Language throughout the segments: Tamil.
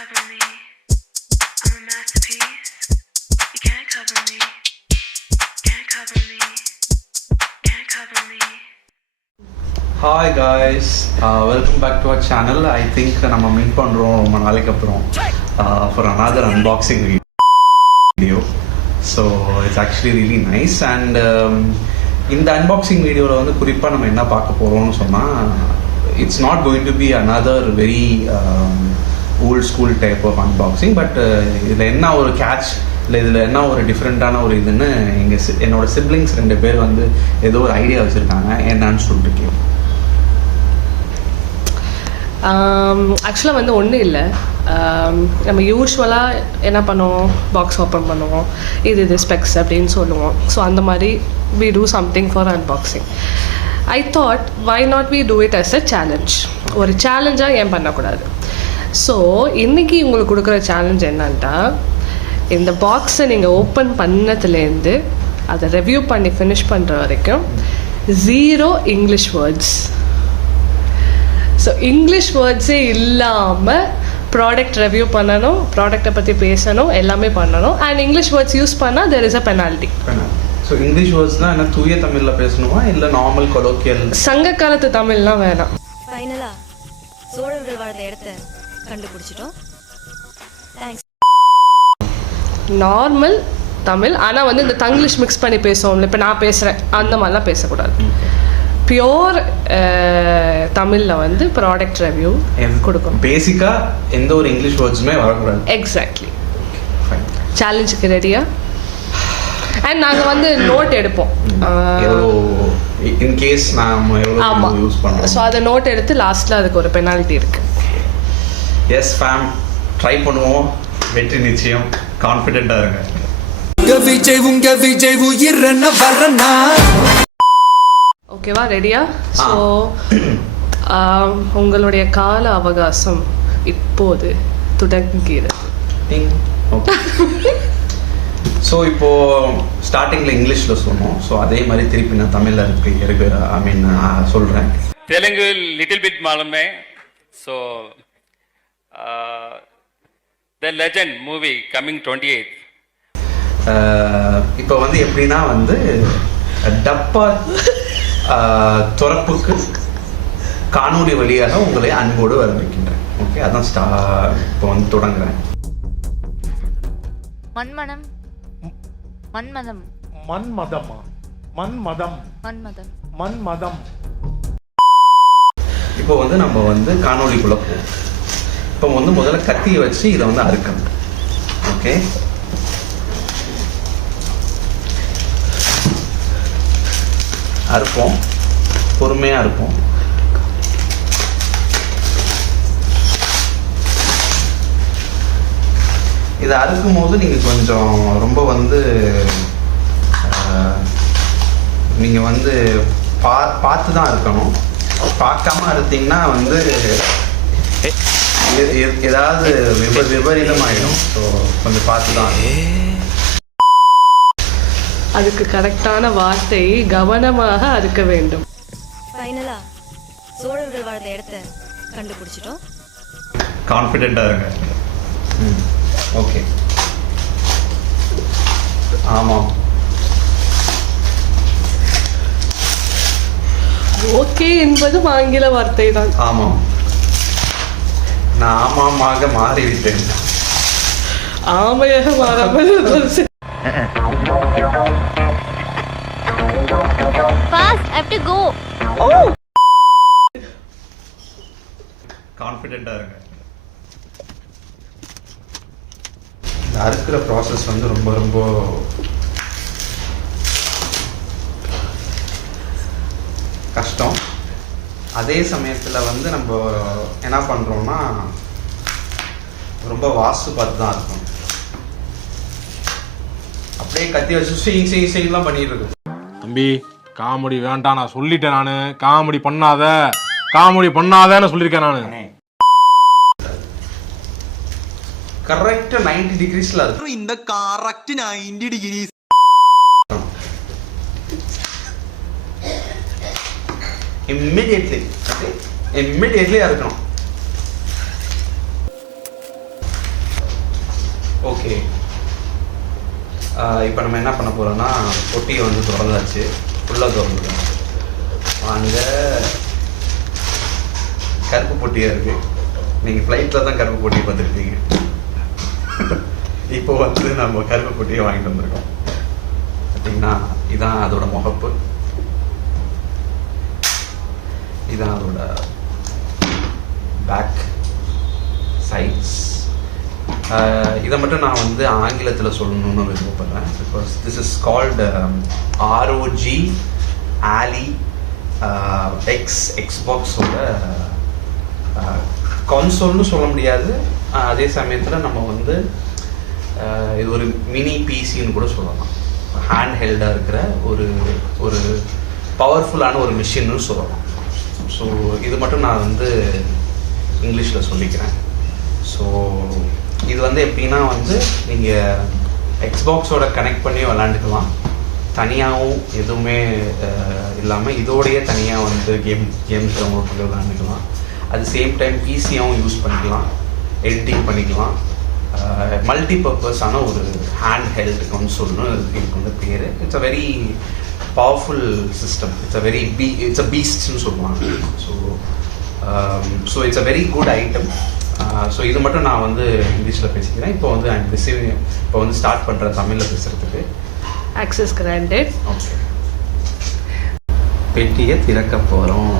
cover me. I'm a masterpiece. You can't cover me. Can't cover me. Can't cover me. Hi guys, welcome back to our channel. I think நம்ம மீட் பண்ணுறோம் ரொம்ப நாளைக்கு அப்புறம் for another unboxing video. So it's actually really nice and இந்த அன்பாக்சிங் வீடியோவில் வந்து குறிப்பாக நம்ம என்ன பார்க்க போகிறோம்னு சொன்னால் it's not going to be another very old school type of unboxing but இதில் என்ன ஒரு கேட்ச் இல்லை இதில் என்ன ஒரு டிஃப்ரெண்ட்டான ஒரு இதுன்னு என்னோட சிப்ளிங்ஸ் 2 பேர் வந்து ஏதோ ஒரு ஐடியா வச்சுருக்காங்க என்னன்னு சொல்லிட்டு ஆக்சுவலாக வந்து ஒன்றும் இல்லை. நம்ம யூஸ்வலாக என்ன பண்ணுவோம், பாக்ஸ் ஓப்பன் பண்ணுவோம், இது ஸ்பெக்ஸ் அப்படின்னு சொல்லுவோம். ஸோ அந்த மாதிரி we do something for unboxing. I thought why not we do it as a challenge. ஒரு சேலஞ்சாக ஏன் பண்ணக்கூடாது. ஸோ இன்றைக்கி உங்களுக்கு கொடுக்குற சேலஞ்ச் என்னன்னா, இந்த பாக்ஸை நீங்கள் ஓப்பன் பண்ணதுலேருந்து அதை ரிவ்யூ பண்ணி ஃபினிஷ் பண்ணுற வரைக்கும் 0 இங்கிலீஷ் வேர்ட்ஸ். ஸோ இங்கிலீஷ் வேர்ட்ஸே இல்லாமல் ப்ராடக்ட் ரிவ்யூ பண்ணணும், ப்ராடக்டை பற்றி பேசணும், எல்லாமே பண்ணணும். அண்ட் இங்கிலீஷ் வேர்ட்ஸ் யூஸ் பண்ணால் there is a penalty. So English வேர்ட்ஸ்னால் என்ன தூய தமிழில் பேசணுமா இல்லை நார்மல் கொலோக்கியல் சங்க காலத்து தமிழ்லாம் வேணாம். ஃபைனலாக சோழர்கள் வாழ்ந்த இடத்த கண்டுபிடிச்சிட்டோம். தேங்க்ஸ். நார்மல் தமிழ், ஆனால் வந்து இந்த தங்கிலீஷ் மிக்ஸ் பண்ணி பேசுவோம்ல, இப்போ நான் பேசுகிறேன் அந்த மாதிரிலாம் பேசக்கூடாது. பியோர் தமிழில் வந்து ப்ராடக்ட் ரிவ்யூ கொடுக்கணும். பேசிக்காக எந்த ஒரு இங்கிலீஷ் வேர்ட்ஸுமே வரக்கூடாது. எக்ஸாக்ட்லி. சேலஞ்சுக்கு ரெடியா? அண்ட் நாங்கள் வந்து நோட் எடுப்போம். இன்கேஸ் ஆமாம், யூஸ் பண்ணுறோம். ஸோ அதை நோட் எடுத்து லாஸ்ட்டில் அதுக்கு ஒரு பெனால்ட்டி இருக்குது. எஸ் ஃபேம், ட்ரை பண்ணுவோம். வெற்றி நிச்சயம். கான்ஃபிடென்ட்டாக இருங்க. ஓகேவா, ரெடியா? ஸோ உங்களுடைய கால அவகாசம் இப்போது தொடங்குகிறது. ஓகே. ஸோ இப்போது ஸ்டார்டிங்கில் இங்கிலீஷில் சொன்னோம். ஸோ அதே மாதிரி திருப்பி நான் தமிழில் இருக்கு ஐ மீன் சொல்கிறேன். தெலுங்கு லிட்டில் பிட் மாலுமே. So the legend movie coming 28th. இப்போ வந்து எப்படின்னா வந்து டப்பா துறப்புக்கு காணொலி வழியாக உங்களை அன்போடு வரவேற்கின்றேன். ஓகே, அதான் இப்போ வந்து தொடங்குறேன். மண்மனம் மன்மதம் மன்மதமா மன்மதம் மன்மதம் மன்மதம். இப்போ வந்து நம்ம வந்து காணொலிக்குள்ளே போவோம். இப்போ வந்து முதல்ல கத்தியை வச்சு இதை வந்து அறுக்கணும். ஓகே, அறுப்போம், பொறுமையாக இருப்போம். இதை அறுக்கும் போது நீங்கள் கொஞ்சம் ரொம்ப வந்து நீங்கள் வந்து பார்த்து தான் இருக்கணும். பார்க்காம அறுத்தீங்கன்னா வந்து ஏதாவது விபரீதமாயிடும். ஸோ கொஞ்சம் பார்த்து தான். அதுக்கு கரெக்டான வார்த்தை கவனமாக அறுக்க வேண்டும். ஃபைனலாக சோழர்கள் வாழ்ந்த இடத்த கண்டுபிடிச்சிட்டோம். கான்ஃபிடென்ட்டாக இருங்க. ஓகே, ஆமாம். ஓகே என்பதும் ஆங்கில வார்த்தை தான். ஆமாம், நான் ஆமாமாக மாறிவிட்டேன். ஆமையாக மாறாமல் Fast, I have to go. கான்ஃபிடென்ட்டாக இருங்க. இந்த அறுக்கிற ப்ராசஸ் வந்து ரொம்ப ரொம்ப கஷ்டம். அதே சமயத்தில் வந்து நம்ம என்ன பண்ணுறோம்னா ரொம்ப வாஸ்து பார்த்து தான் இருக்கும். அப்படியே கத்தி வச்சு செய்யலாம் பண்ணிட்டு இருக்கோம். தம்பி, காமெடி வேண்டாம், நான் சொல்லிட்டேன். நான் காமெடி பண்ணாதன்னு சொல்லியிருக்கேன். நான் கரெக்ட் 90 டிகிரிஸ்ல இருக்கும். இந்த கரெக்ட் 90 டிகிரிஸ் இம்மிடியேட்லி இருக்கணும். ஓகே, இப்போ நம்ம என்ன பண்ண போகிறோம்னா பொட்டியை வந்து திறந்தாச்சு, ஃபுல்லாக திறந்துடும். அங்கே கருப்பு பொட்டியாக இருக்குது. நீங்கள் ஃப்ளைட்டில் தான் கருப்பு பொட்டியை பார்த்துருப்பீங்க. இப்போ வந்து நம்ம கருப்பு பொட்டியை வாங்கிட்டு வந்திருக்கோம். பார்த்தீங்கன்னா இதான் அதோட முகப்பு, இதான் அதோட பேக் சைட்ஸ். இதை மட்டும் நான் வந்து ஆங்கிலத்தில் சொல்லணும்னு விருப்பப்படுறேன். Because this is called ROG Ally எக்ஸ்பாக்ஸோட கன்சோல்னு சொல்ல முடியாது. அதே சமயத்தில் நம்ம வந்து இது ஒரு மினி பிசின்னு கூட சொல்லலாம். ஹேண்ட் ஹெல்டாக இருக்கிற ஒரு ஒரு பவர்ஃபுல்லான ஒரு மிஷின்னு சொல்லலாம். ஸோ இது மட்டும் நான் வந்து இங்கிலீஷில் சொல்லிக்கிறேன். ஸோ இது வந்து எப்படின்னா வந்து நீங்கள் எக்ஸ்பாக்ஸோட கனெக்ட் பண்ணி விளாண்டுக்கலாம், தனியாகவும் எதுவுமே இல்லாமல் இதோடையே தனியாக வந்து கேம்ஸ் டவுன்லோட் பண்ணி விளாண்டுக்கலாம். அது சேம் டைம் பிசியாகவும் யூஸ் பண்ணிக்கலாம், எடிட்டிங் பண்ணிக்கலாம். மல்டி பர்பஸான ஒரு ஹேண்ட் ஹெல்ட் கன்சோல்னு இதுக்கு வந்து பேர். It's a very powerful system. It's a பீஸ்ட்னு சொல்லுவாங்க. So it's a very good item. So இது மட்டும் நான் வந்து இங்கிலீஷில் பேசிக்கிறேன். இப்போ வந்து இப்போ வந்து ஸ்டார்ட் பண்ணுறேன் தமிழில் பேசுகிறதுக்கு. Access granted. ஓகே, பெட்டியை திறக்க போகிறோம்.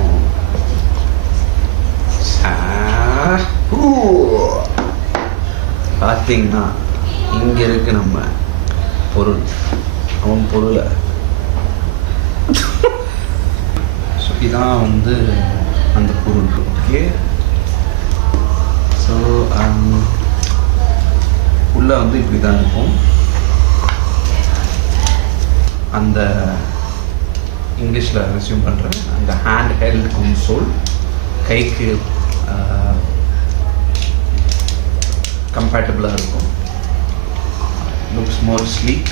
பார்த்தீங்கன்னா இங்கே இருக்கு நம்ம பொருள், அவன் பொருளை. ஸோ இதான் வந்து அந்த பொருள். ஓகே, ஸோ உள்ளே வந்து இப்படி தான் இருக்கும். அந்த இங்கிலீஷில் ரெஸ்யூம் பண்ணுறேன். அந்த ஹேண்ட் ஹெல்ட் கன்சோல் கைக்கு கம்பேட்டபிளாக இருக்கும். லுக்ஸ் மோர் ஸ்லீக்.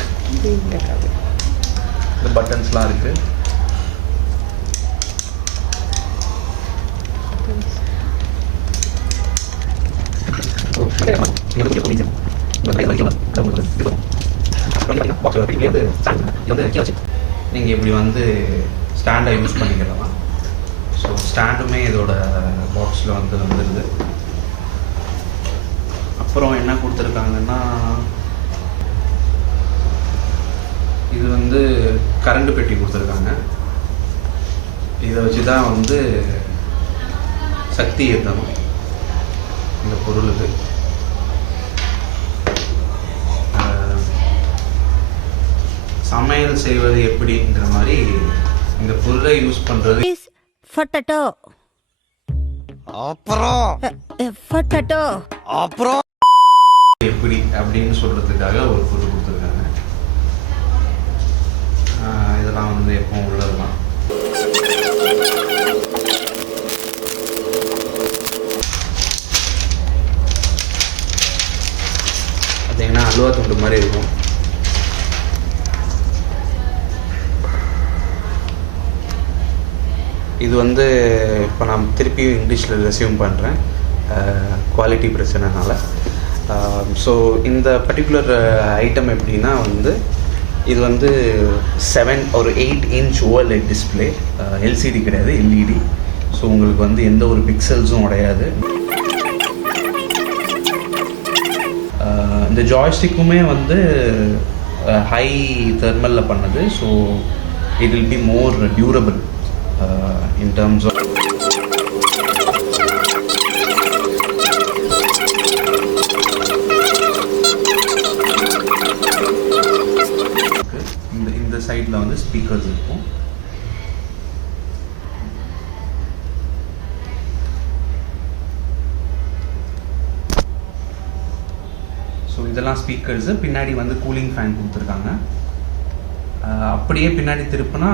இந்த பட்டன்ஸ்லாம் இருக்குது. நீங்கள் இப்படி வந்து ஸ்டாண்டை யூஸ் பண்ணிக்கலாம். ஸோ ஸ்டாண்டுமே இதோட பாக்ஸில் வந்துடுது. அப்புறம் என்ன கொடுத்துருக்காங்கன்னா இது வந்து கரண்ட் பெட்டி கொடுத்துருக்காங்க. இதை வச்சு தான் வந்து சக்தி ஏற்றணும் இந்த பொருளுக்கு. சமையல் செய்வது எப்படிங்கிற மாதிரி இந்த பொருளை யூஸ் பண்ணுறது அப்புறம் எப்படி அப்படின்னு சொல்கிறதுக்காக ஒரு பொருள் கொடுத்துருக்காங்க. இதெல்லாம் வந்து எப்பவும் உள்ளதுதான். பார்த்தீங்கன்னா அல்வா துண்டு மாதிரி இருக்கும். இது வந்து இப்போ நான் திருப்பி இங்கிலீஷில் ரெஸ்யூம் பண்ணுறேன் குவாலிட்டி பிரச்சனைனால. ஸோ இந்த பர்டிகுலர் ஐட்டம் எப்படின்னா வந்து இது வந்து 7 or 8 inch OLED display, LCD கிடையாது, எல்இடி. ஸோ உங்களுக்கு வந்து எந்த ஒரு பிக்சல்ஸும் உடையாது. இந்த ஜாய்ஸ்டிக்குமே வந்து ஹை தெர்மலில் பண்ணது. So it will be more durable in terms of இந்த சைடில் வந்து ஸ்பீக்கர்ஸ் இருக்கும். ஸோ இதெல்லாம் ஸ்பீக்கர்ஸு. பின்னாடி வந்து கூலிங் ஃபேன் கொடுத்துருக்காங்க. அப்படியே பின்னாடி திருப்பினா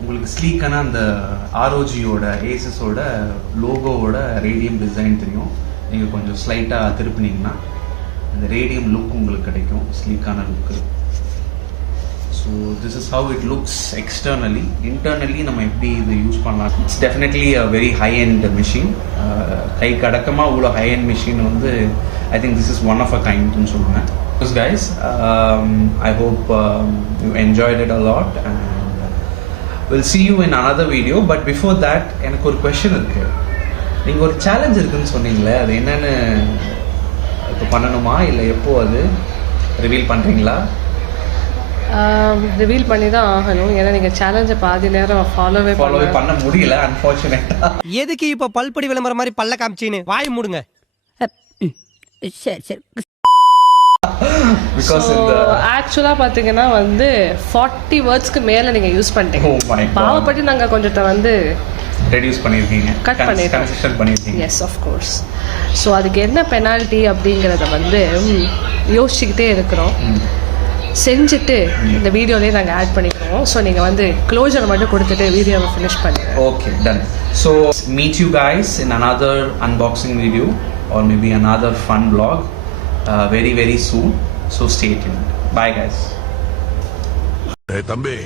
உங்களுக்கு ஸ்லீக்கான அந்த ஆர்ஓஜியோட ஏசஸோட லோகோவோட ரேடியம் டிசைன் தெரியும். நீங்கள் கொஞ்சம் ஸ்லைட்டாக திருப்பினீங்கன்னா அந்த ரேடியம் லுக் உங்களுக்கு கிடைக்கும், ஸ்லீக்கான look. So this is how it looks externally. Internally நம்ம எப்படி இது யூஸ் பண்ணலாம். It's definitely a very high end machine. கைக்கு அடக்கமாக இவ்வளோ ஹை எண்ட் மிஷின் வந்து I think this is one of a கைண்ட்னு சொல்லுவேன். guys, I hope you enjoyed it a lot and we'll see you in another video. But before that, எனக்கு ஒரு question இருக்கு. நீங்கள் ஒரு சேலஞ்ச் இருக்குன்னு சொன்னீங்களே, அது என்னன்னு இப்போ பண்ணணுமா இல்லை எப்போ அது ரிவீல் பண்ணுறீங்களா? ரிவீல் பண்ணி தான் ஆகணும். ஏன்னா நீங்கள் சேலஞ்சை பாதி நேரம் ஃபாலோவே பண்ண முடியல அன்ஃபார்ச்சுனேட்டா. எதுக்கு இப்ப பல்படி விளம்பரம் மாதிரி பல்ல காமிச்சின்னு வாய் மூடுங்க. சரி சரி. Because ஆக்சுவலாக பார்த்தீங்கன்னா வந்து 40 வேர்ட்ஸ்க்கு மேலே நீங்கள் யூஸ் பண்ணிட்டீங்க. பாவப்பட்டு நாங்கள் கொஞ்சத்தை வந்து ரெடியூஸ் பண்ணியிருக்கீங்க, கட் பண்ணியிருக்கீங்க. S of course. ஸோ அதுக்கு என்ன பெனால்ட்டி அப்படிங்கிறத வந்து யோசிச்சுக்கிட்டே இருக்கிறோம். செஞ்சுட்டு இந்த வீடியோலேயே நாங்கள் ஆட் பண்ணிக்கிறோம். ஸோ நீங்கள் வந்து க்ளோஜர் மட்டும் கொடுத்துட்டு வீடியோவை ஃபினிஷ் பண்ணுங்க. Okay, done. So meet you guys in another unboxing video or maybe another fun vlog very very soon. So stay tuned. Bye guys. Hey tambi.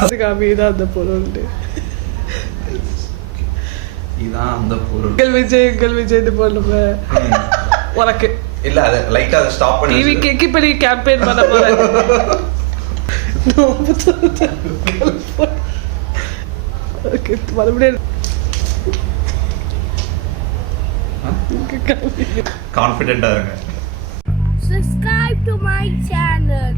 அதுக்காக இதான் அந்த பொருள். இதான் அந்த பொருள். எங்கள் விஜய் போடுங்க உனக்கு இல்ல அதை லைட்டா அதை ஸ்டாப் பண்ணி டிவி கேக்கி பண்ணி கேம்பெயின் பண்ண போறேன். ஓகே, மறுபடியும் கான்ஃபிடென்ட்டா இருங்க. Subscribe to my channel.